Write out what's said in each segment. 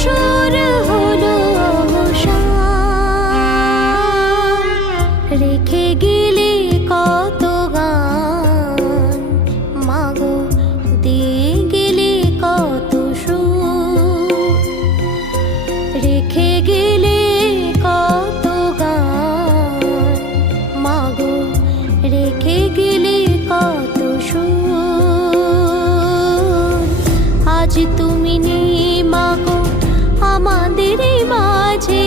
সুর হলো অবসান। রেখে গেলে কত গান মাগো, দিয়ে গেলে কত সুর। রেখে গেলে কত গান মাগো, রেখে গেলে কত সুর। আজ তুমি নেই মাগো আমাদের মাঝে,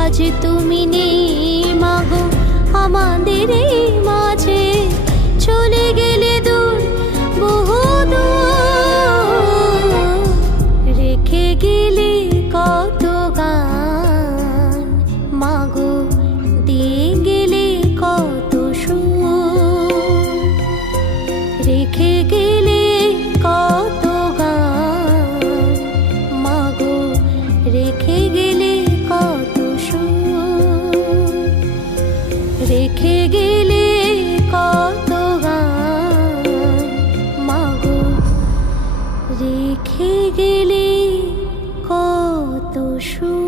আজ তুমি নেই মাগো আমাদের মাঝে। চলে গেলে দূর বহু দূর, রেখে গেলে কত গান মাগো, দিয়ে গেলে কত সুর। রেখে গেলে কত গান মাগো, রেখে গেলে কত সুর। রেখে গেলে কত গান মাগো, রেখে গেলে কত সুর।